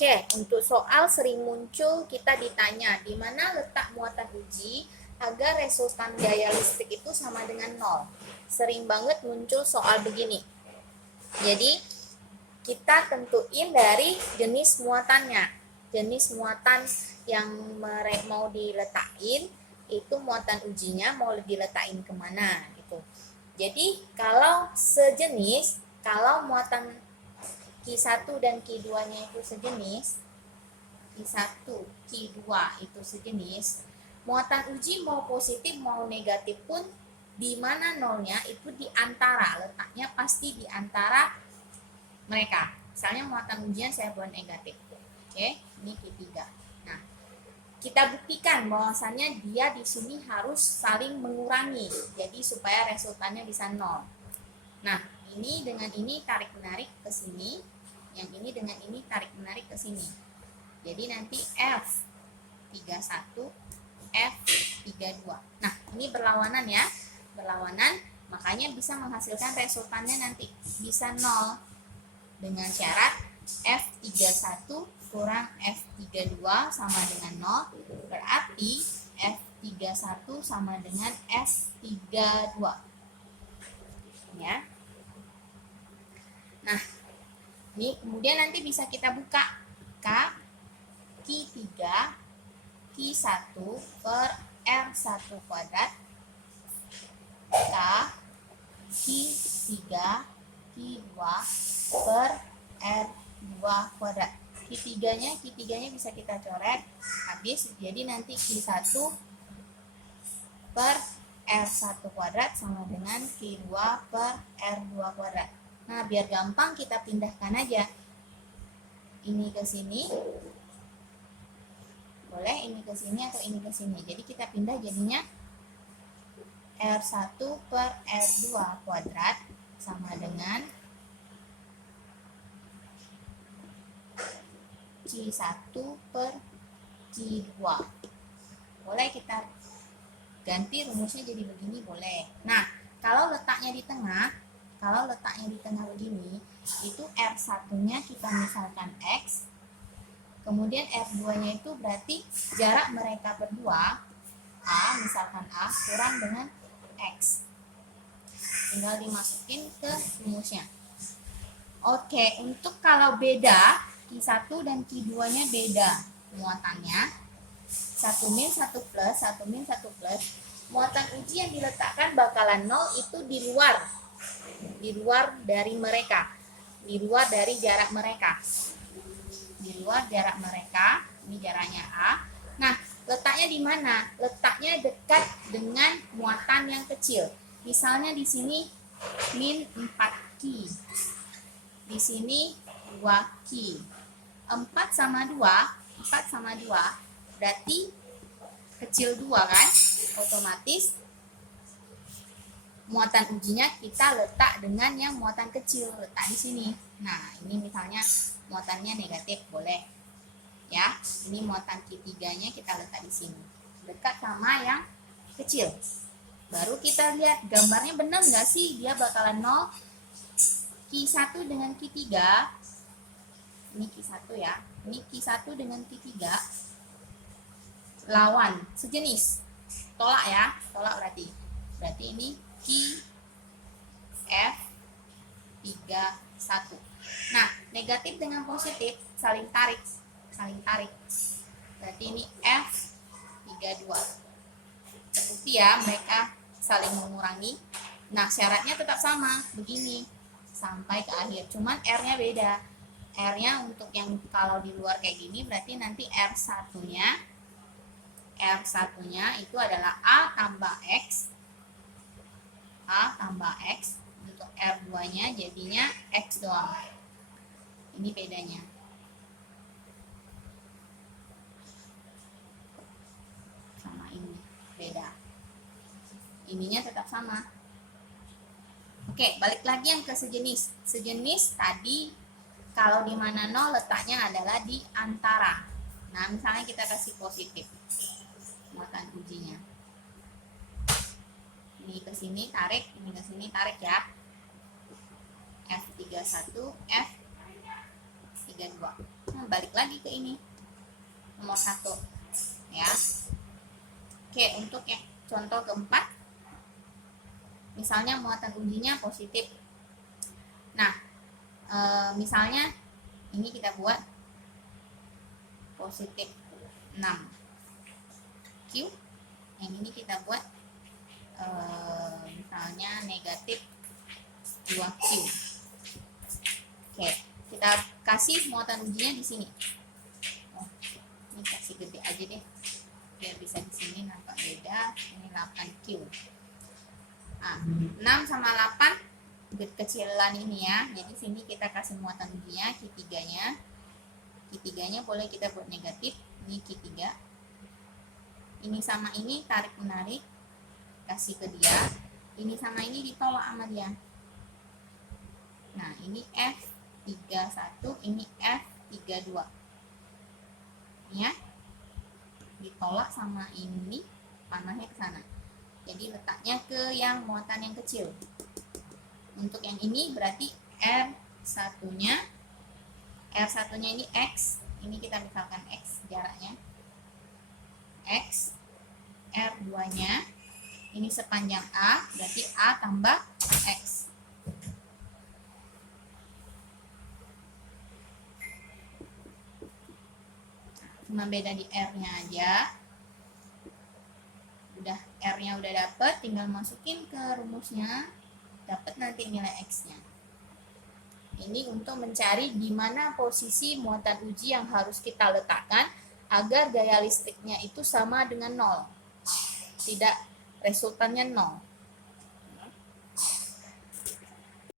Oke, untuk soal sering muncul kita ditanya di mana letak muatan uji agar resultan gaya listrik itu sama dengan 0. Sering banget muncul soal begini. Jadi kita tentuin dari jenis muatannya. Jenis muatan yang mau diletakin itu muatan ujinya mau diletakin kemana gitu. Jadi kalau sejenis, kalau muatan Q1 dan Q2-nya itu sejenis, Q1, Q2 itu sejenis, muatan uji mau positif mau negatif pun di mana nolnya itu di antara, letaknya pasti di antara mereka. Misalnya muatan ujian saya buat negatif. Oke, ini Q3. Nah, kita buktikan bahwasannya dia di sini harus saling mengurangi. Jadi supaya resultannya bisa 0. Nah, ini dengan ini tarik menarik ke sini, yang ini dengan ini tarik menarik ke sini. Jadi nanti F31 F32. Nah, ini berlawanan ya. Berlawanan, makanya bisa menghasilkan resultannya nanti bisa 0 dengan syarat F31 kurang F32 sama dengan 0. Berarti F31 sama dengan F32. Ya. Nah, ini kemudian nanti bisa kita buka K Q3 Q1 per R1 kuadrat K Q3 Q2 per R2 kuadrat. Q3-nya bisa kita coret habis, jadi nanti Q1 per R1 kuadrat sama dengan Q2 per R2 kuadrat. Nah, biar gampang kita pindahkan aja. Ini ke sini. Boleh ini ke sini atau ini ke sini. Jadi kita pindah jadinya R1 per R2 kuadrat sama dengan Q1 per Q2. Boleh kita ganti rumusnya jadi begini, boleh. Nah, kalau letaknya di tengah begini, itu R1-nya kita misalkan X, kemudian R2-nya itu berarti jarak mereka berdua, A, misalkan A, kurang dengan X. Tinggal dimasukin ke rumusnya. Oke, untuk kalau beda, Q1 dan Q2-nya beda muatannya, 1 min 1 plus, 1 min 1 plus, muatan uji yang diletakkan bakalan 0 itu di luar dari mereka, di luar dari jarak mereka, di luar jarak mereka. Ini jaraknya A. Nah, letaknya di mana? Letaknya dekat dengan muatan yang kecil. Misalnya di sini min 4Q, di sini 2Q. 4 sama 2 berarti kecil 2 kan? Otomatis muatan ujinya kita letak dengan yang muatan kecil, letak di sini. Nah, ini misalnya muatannya negatif, boleh. Ya, ini muatan Q3-nya kita letak di sini. Dekat sama yang kecil. Baru kita lihat gambarnya benar nggak sih dia bakalan 0. Q1 dengan Q3. Ini Q1 ya. Ini Q1 dengan Q3 lawan, sejenis. Tolak ya, tolak berarti. Berarti ini Q F31. Nah, negatif dengan positif saling tarik. Berarti ini F32. Terbukti ya, mereka saling mengurangi. Nah, syaratnya tetap sama, begini sampai ke akhir. Cuman R-nya beda. R-nya untuk yang kalau di luar kayak gini berarti nanti R1-nya itu adalah A tambah X. A tambah X. Untuk R2-nya jadinya X doang. Ini bedanya. Sama ini, beda. Ininya tetap sama. Oke, balik lagi yang ke sejenis. Sejenis tadi kalau di mana 0 letaknya adalah di antara. Nah, misalnya kita kasih positif muatan ujinya. Ini ke sini tarik, ini ke sini tarik ya. F31, F32. balik lagi ke ini nomor 1 ya. Oke, untuk yang contoh keempat, misalnya muatan ujinya positif. Nah, misalnya ini kita buat positif 6 Q, yang ini kita buat misalnya negatif 2Q. Oke, kita kasih muatan ujinya di sini. Ini kasih gede aja deh, biar bisa di sini nampak beda. Ini 8Q. 6 sama 8 kecilan ini ya. Jadi sini kita kasih muatan ujinya Q3-nya. Q3-nya boleh kita buat negatif. Ini Q3. Ini sama ini tarik menarik, kasih ke dia. Ini sama ini ditolak sama dia. Nah, ini F31, ini F32. Ya. Ditolak sama ini, panahnya ke sana. Jadi letaknya ke yang muatan yang kecil. Untuk yang ini berarti R1-nya ini X. Ini kita misalkan X jaraknya. X. R2-nya ini sepanjang A, berarti A tambah X. Cuma beda di R-nya aja. Udah R-nya udah dapet, tinggal masukin ke rumusnya, dapat nanti nilai X-nya. Ini untuk mencari di mana posisi muatan uji yang harus kita letakkan agar gaya listriknya itu sama dengan 0. Tidak, resultannya 0.